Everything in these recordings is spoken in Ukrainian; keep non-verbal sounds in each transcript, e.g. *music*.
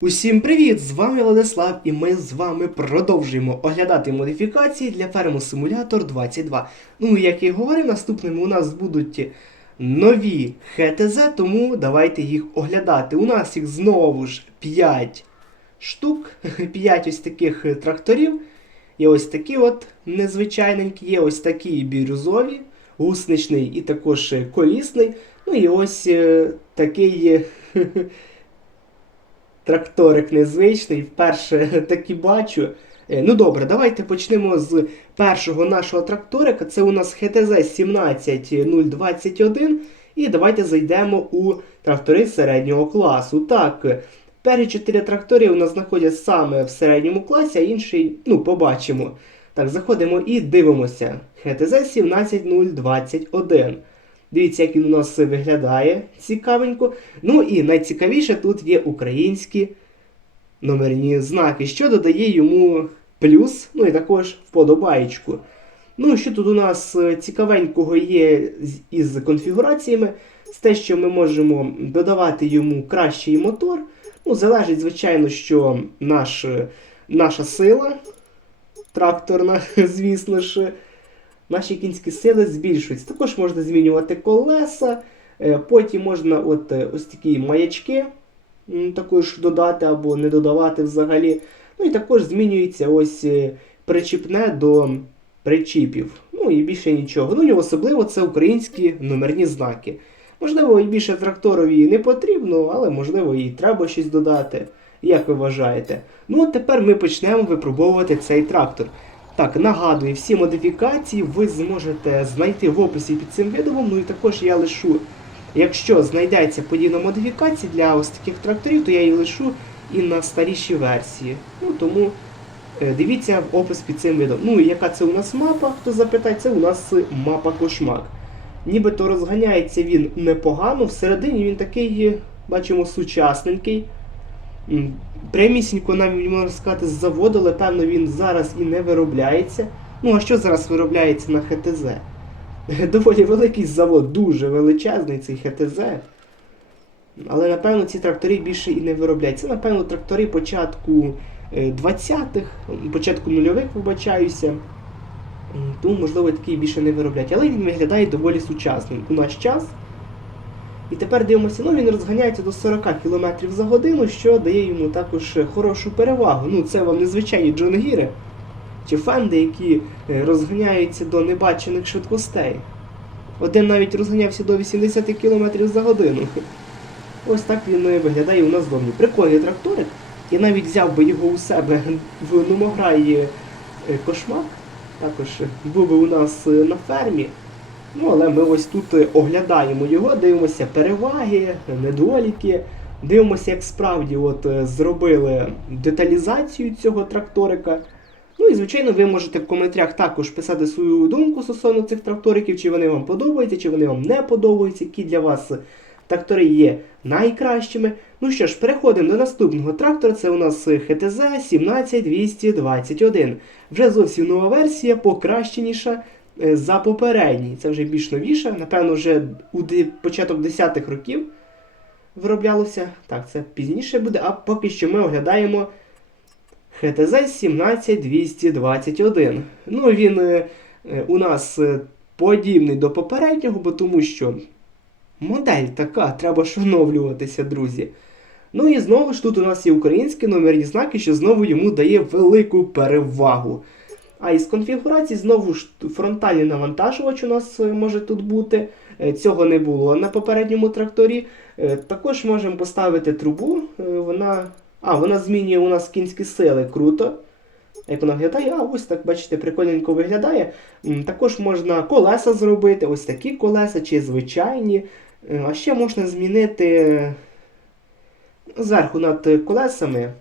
Усім привіт! З вами Владислав, і ми з вами продовжуємо оглядати модифікації для Simulator 22. Ну, як і говорив, наступними у нас будуть нові ХТЗ, тому давайте їх оглядати. У нас їх знову ж 5 штук, *laughs* 5 ось таких тракторів. Є ось такі от незвичайненькі, є ось такі бірюзові, гусничний і також колісний. Ну і ось е, такий. *laughs* тракторик незвичний, вперше *laughs* такі бачу. Е, Ну добре, давайте почнемо з першого нашого тракторика. Це у нас ХТЗ 17021. І давайте зайдемо у трактори середнього класу. Так, перші чотири трактори у нас знаходяться саме в середньому класі, а інший, ну, побачимо. Так, заходимо і дивимося. ХТЗ 17021. Дивіться, як він у нас виглядає цікавенько. Ну і найцікавіше тут є українські номерні знаки, що додає йому плюс, ну і також вподобаєчку. Ну, що тут у нас е, цікавенького є із конфігураціями, з те, що ми можемо додавати йому кращий мотор. Ну, залежить, звичайно, що наш, е, наша сила тракторна, *laughs* звісно ж, наші кінські сили збільшуються. Також можна змінювати колеса, е, потім можна от, е, ось такі маячки також додати або не додавати взагалі. Ну і також змінюється ось е, причіпне до причіпів. Ну і більше нічого. Ну і особливо це українські номерні знаки. Можливо, і більше тракторові не потрібно, але можливо і треба щось додати. Як ви вважаєте? Ну от тепер ми почнемо випробовувати цей трактор. Так, нагадую, всі модифікації ви зможете знайти в описі під цим відео. Ну і також я лишу, якщо знайдеться подібна модифікація для ось таких тракторів, то я її лишу і на старіші версії. Ну тому е, дивіться в опис під цим відео. Ну і яка це у нас мапа? Хто запитає, це у нас мапа Кошмак. Нібито розганяється він непогано, всередині він такий, бачимо, сучасненький. М, Прямісінько нам можна сказати заводу, але певно він зараз і не виробляється. Ну а що зараз виробляється на ХТЗ? *laughs* Доволі великий завод, дуже величезний цей ХТЗ. Але напевно ці трактори більше і не виробляють. Це, напевно, трактори початку е, 20-х, початку нульових, вибачаюся. Тому, можливо, такі більше не виробляють. Але він виглядає доволі сучасним у наш час. І тепер дивимося, ну він розганяється до 40 км за годину, що дає йому також хорошу перевагу. Ну, це вам незвичайні Джонгіри чи фенди, які е, розганяються до небачених швидкостей. Один навіть розганявся до 80 км за годину. *laughs* Ось так він е, виглядає у нас зовні. Прикольний тракторик. Я навіть взяв би його у себе *laughs* в Нумограї е, кошмак. Також е, був би у нас е, на фермі. Ну, але ми ось тут е, оглядаємо його, дивимося переваги, недоліки, дивимося, як справді от, е, зробили деталізацію цього тракторика. Ну і звичайно, ви можете в коментарях також писати свою думку стосовно цих тракториків, чи вони вам подобаються, чи вони вам не подобаються, які для вас трактори є найкращими. Ну що ж, переходимо до наступного трактора. Це у нас ХТЗ 17221. Вже зовсім нова версія, покращеніша е, за попередній. Це вже більш новіше. Напевно, вже у початок 10-х років вироблялося. Так, це пізніше буде, а поки що ми оглядаємо ХТЗ 17221. Ну, він е, е, у нас е, подібний до попереднього, бо тому що модель така, треба ж оновлюватися, друзі. Ну і знову ж тут у нас є українські номерні знаки, що знову йому дає велику перевагу. А із конфігурації знову ж фронтальний навантажувач у нас е, може тут бути. Е, Цього не було на попередньому тракторі. Е, Також можемо поставити трубу. Вона, а, вона змінює у нас кінські сили. Круто. Як вона виглядає? А ось так, бачите, прикольненько виглядає. Також можна колеса зробити, ось такі колеса чи звичайні. А ще можна змінити зверху над колесами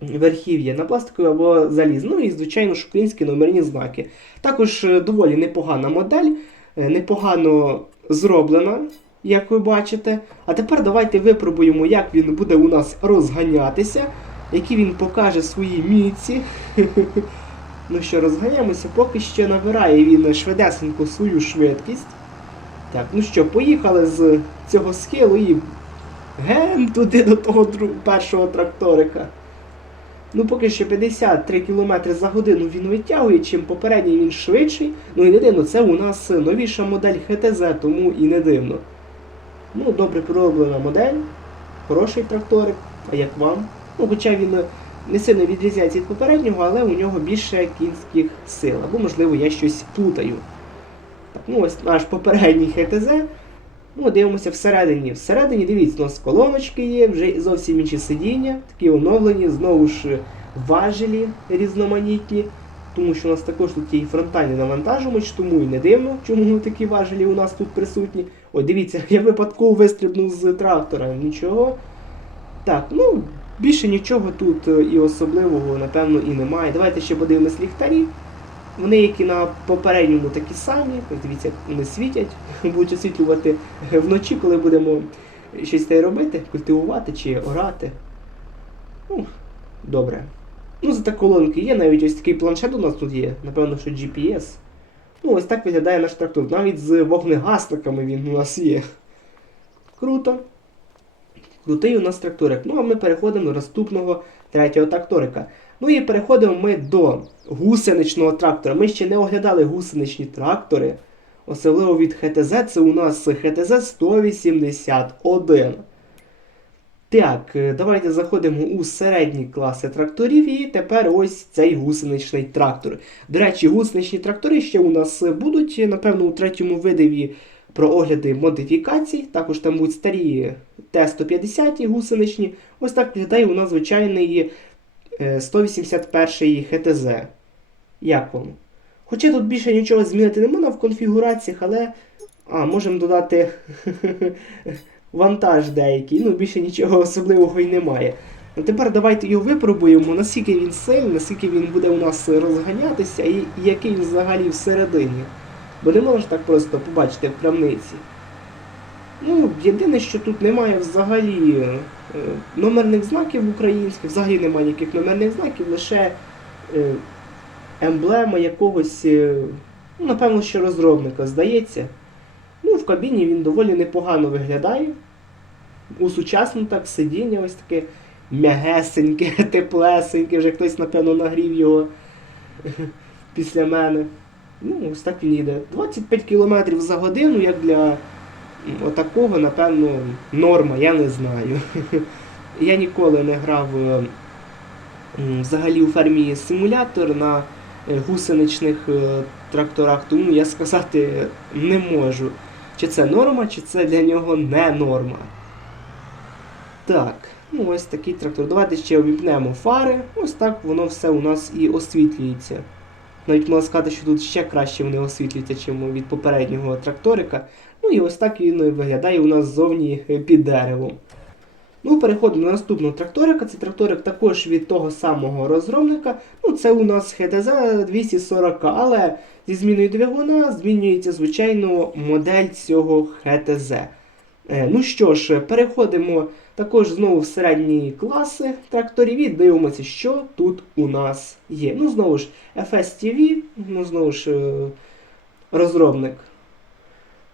верхів'я на пластикове або заліз. Ну і, звичайно, ж українські номерні знаки. Також е, доволі непогана модель, е, непогано зроблена, як ви бачите. А тепер давайте випробуємо, як він буде у нас розганятися, які він покаже свої міці. *laughs* Ну що, розганяємося, поки що набирає він швидесенько свою швидкість. Так, ну що, поїхали з цього схилу і ген туди до того першого тракторика. Ну, поки що 53 км за годину він витягує, чим попередній він швидший. Ну і не дивно, це у нас новіша модель ХТЗ, тому і не дивно. Ну, добре пророблена модель, хороший тракторик, а як вам? Ну, хоча він не сильно відрізняється від попереднього, але у нього більше кінських сил. Або, можливо, я щось плутаю. Так, ну ось наш попередній ХТЗ. Ну, дивимося всередині. Всередині, дивіться, у нас колоночки є, вже зовсім інші сидіння, такі оновлені, знову ж важелі різноманітні. Тому що у нас також тут є і фронтальний навантажувач, тому і не дивно, чому такі важелі у нас тут присутні. Ой, дивіться, *laughs* я випадково вистрибнув з трактора. Нічого. Так, ну, більше нічого тут е, і особливого, напевно, і немає. Давайте ще подивимось ліхтарі. Вони, як і на попередньому, такі самі. Ось Дивіться, вони світять, *laughs* будуть освітлювати вночі, коли будемо щось те робити, культивувати чи орати. Ну, добре. Ну, зате колонки є, навіть ось такий планшет у нас тут є, напевно, що GPS. Ну, ось так виглядає наш трактор. Навіть з вогнегасниками він у нас є. Круто. Крутий у нас тракторик. Ну, а ми переходимо до наступного третього тракторика. Ну і переходимо ми до гусеничного трактора. Ми ще не оглядали гусеничні трактори. Особливо від ХТЗ, це у нас ХТЗ 181. Так, е, давайте заходимо у середні класи тракторів, і тепер ось цей гусеничний трактор. До речі, гусеничні трактори ще у нас будуть, напевно, у третьому видиві про огляди модифікацій. Також там будуть старі Т-150 гусеничні. Ось так виглядає у нас звичайний 181 ХТЗ. Як вам? Хоча тут більше нічого змінити не можна в конфігураціях, але. А, можемо додати *laughs* вантаж деякий. Ну, більше нічого особливого і немає. Ну тепер давайте його випробуємо, наскільки він сильний, наскільки він буде у нас розганятися і, який він взагалі всередині. Бо не можна так просто побачити в крамниці. Ну, єдине, що тут немає взагалі е, номерних знаків українських, взагалі немає ніяких номерних знаків, лише е, емблема якогось, е, ну, напевно, що розробника, здається. Ну, в кабіні він доволі непогано виглядає. У сучасному так сидіння ось таке м'ягесеньке, *laughs* теплесеньке, вже хтось, напевно, нагрів його *laughs* після мене. Ну, ось так він їде. 25 км за годину, як для отакого, напевно, норма, я не знаю. *laughs* Я ніколи не грав е, взагалі у фермі симулятор на е, гусеничних е, тракторах, тому я сказати не можу, чи це норма, чи це для нього не норма. Так, ну ось такий трактор. Давайте ще обіпнемо фари. Ось так воно все у нас і освітлюється. Навіть можна сказати, що тут ще краще вони освітлюються, ніж від попереднього тракторика. Ну і ось так він виглядає у нас ззовні е, під деревом. Ну, переходимо до наступного тракторика. Цей тракторик також від того самого розробника. Ну, це у нас ХТЗ 240, але зі зміною двигуна змінюється, звичайно, модель цього ХТЗ. Е, ну що ж, переходимо також знову в середні класи тракторів і дивимося, що тут у нас є. Ну, знову ж, FSTV, ну, знову ж, е, розробник.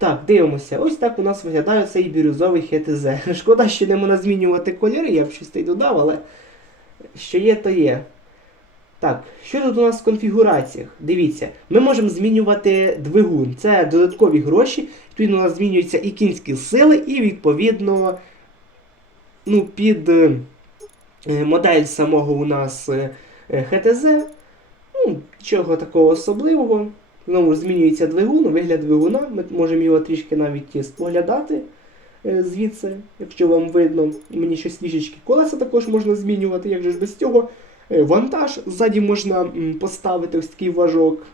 Так, дивимося. Ось так у нас виглядає цей бірюзовий ХТЗ. *laughs* Шкода, що не можна змінювати кольори, я б щось та й додав, але що є, то є. Так, що тут у нас в конфігураціях? Дивіться, ми можемо змінювати двигун. Це додаткові гроші. Відповідно, у нас змінюються і кінські сили, і відповідно ну, під е, модель самого у нас е, е, ХТЗ. Ну, Нічого такого особливого. Знову ж змінюється двигун, вигляд двигуна. Ми можемо його трішки навіть споглядати е, звідси, якщо вам видно. Мені щось трішечки колеса також можна змінювати, як же ж без цього. Е, Вантаж ззаді можна поставити ось такий важок.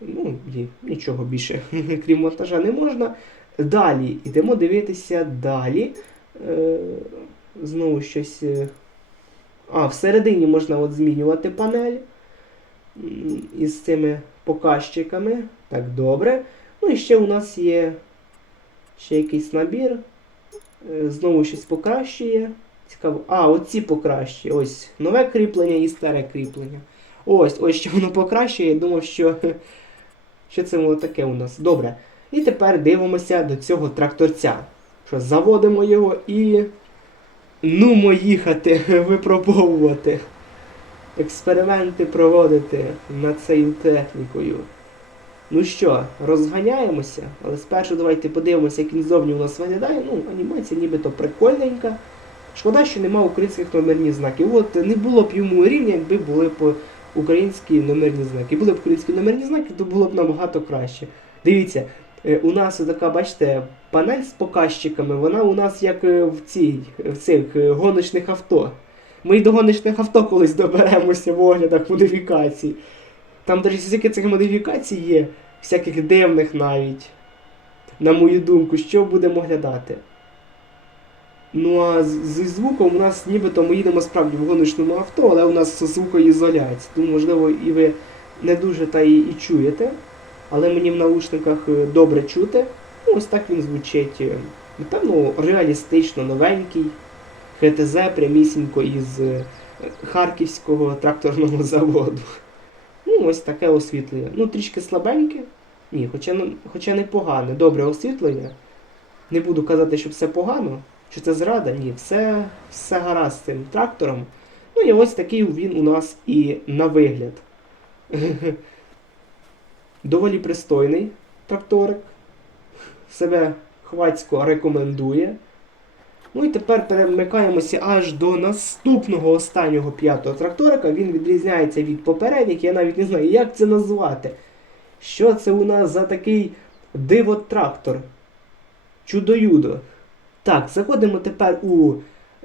Ну, ні, нічого більше, *laughs* крім монтажа, не можна. Далі йдемо дивитися далі. Е, знову щось. А, всередині можна от змінювати панель із цими показчиками. Так, добре. Ну і ще у нас є ще якийсь набір. Е, Знову щось покращує. Цікаво. А, оці покращує. Ось нове кріплення і старе кріплення. Ось, ось що воно покращує. Я думав, що, *laughs* що це воно таке у нас. Добре. І тепер дивимося до цього тракторця. Що заводимо його і. Нумо їхати, *laughs* випробовувати. Експерименти проводити над цією технікою. Ну що, розганяємося, але спершу давайте подивимося, як він зовні у нас виглядає. Ну, анімація нібито прикольненька. Шкода, що нема українських номерних знаків. От не було б йому рівня, якби були б українські номерні знаки. Були б українські номерні знаки, то було б набагато краще. Дивіться, е, у нас така, бачите, панель з показчиками, вона у нас як е, в цій, в цих е, гоночних авто. Ми й до гоночних авто колись доберемося в оглядах модифікацій. Там, речі, скільки цих модифікацій є, всяких дивних навіть. На мою думку, що будемо глядати. Ну а зі звуком у нас нібито ми їдемо справді в гоночному авто, але у нас звукоізоляція. Тому, можливо, і ви не дуже та і, і чуєте. Але мені в наушниках е, добре чути. Ну, ось так він звучить. е, Напевно, реалістично новенький. ХТЗ прямісінько із е, Харківського тракторного *laughs* заводу. Ну, ось таке освітлення. Ну, трішки слабеньке. Ні, хоча, не- хоча непогане, добре освітлення. Не буду казати, що все погано, що це зрада, ні, все, все гаразд з цим трактором. Ну і ось такий він у нас і на вигляд. *laughs* Доволі пристойний тракторик. Себе хвацько рекомендує. Ну і тепер перемикаємося аж до наступного останнього п'ятого тракторика. Він відрізняється від попередніх, я навіть не знаю, як це назвати. Що це у нас за такий диво-трактор? Чудо-юдо. Так, заходимо тепер у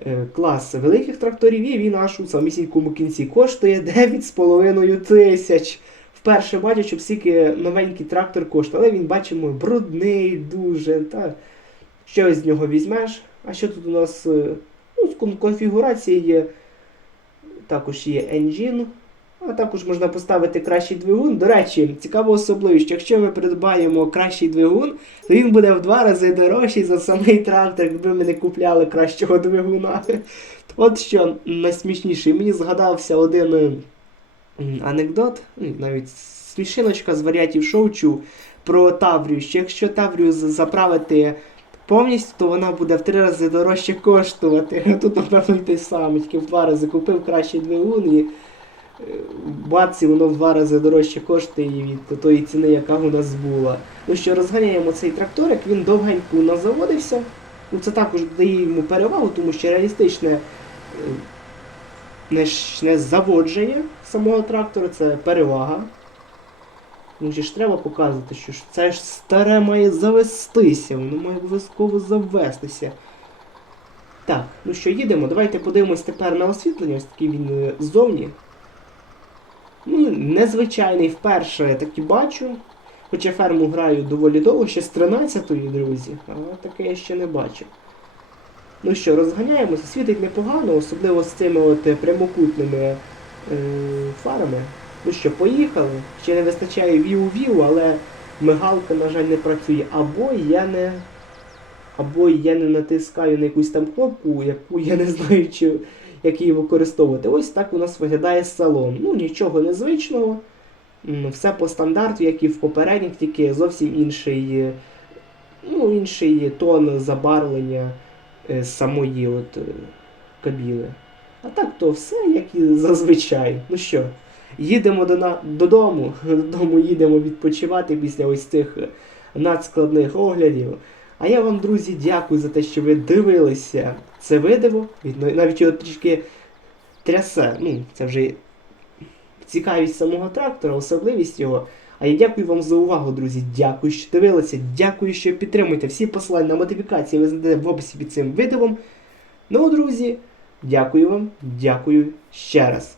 е, клас великих тракторів, і він аж у самісінькому кінці коштує 9,5 тисяч. Вперше бачу, що скільки новенький трактор коштує, але він бачимо брудний дуже. Та, що з нього візьмеш? А що тут у нас? е, Ну, конфігурації є. Також є engine. А також можна поставити кращий двигун. До речі, цікава особливість, якщо ми придбаємо кращий двигун, то він буде в два рази дорожчий за самий трактор, якби ми не купляли кращого двигуна. *laughs* От що найсмішніше, мені згадався один е, анекдот, ну, навіть смішиночка з варіатів шоу чув про Таврію, що якщо Таврію заправити повністю, то вона буде в три рази дорожче коштувати. *laughs* Тут, напевно, й те саме, тільки в два рази купив кращий двигун і е, бац, і воно в два рази дорожче коштує від тої ціни, яка у нас була. Ну що, розганяємо цей тракторик, він довгенько у нас заводився. Ну, це також дає йому перевагу, тому що реалістичне е, не заводження самого трактора, це перевага. Ну, ж треба показувати, що ж це ж старе має завестися, воно має обов'язково завестися. Так, ну що, їдемо. Давайте подивимось тепер на освітлення, ось такий він е, ззовні. Ну, незвичайний вперше я таки бачу. Хоча ферму граю доволі довго, ще з 13-ї, друзі, але таке я ще не бачив. Ну що, розганяємося, світить непогано, особливо з цими от е, прямокутними е, фарами. Ну що, поїхали. Ще не вистачає віу-віу, але мигалка, на жаль, не працює. Або я не. Або я не натискаю на якусь там кнопку, яку я не знаю, чи, як її використовувати. Ось так у нас виглядає салон. Ну, нічого незвичного. Все по стандарту, як і в попередніх, тільки зовсім інший, ну, інший тон забарвлення е, самої от, е, кабіни. А так то все, як і зазвичай. Ну що, їдемо до на... додому. *laughs* Додому їдемо відпочивати після ось цих е, надскладних оглядів. А я вам, друзі, дякую за те, що ви дивилися це видиво. Навіть його трішки трясе. Ну, це вже цікавість самого трактора, особливість його. А я дякую вам за увагу, друзі. Дякую, що дивилися. Дякую, що підтримуєте. Всі посилання на модифікації ви знайдете в описі під цим відео. Ну, друзі, дякую вам, дякую ще раз.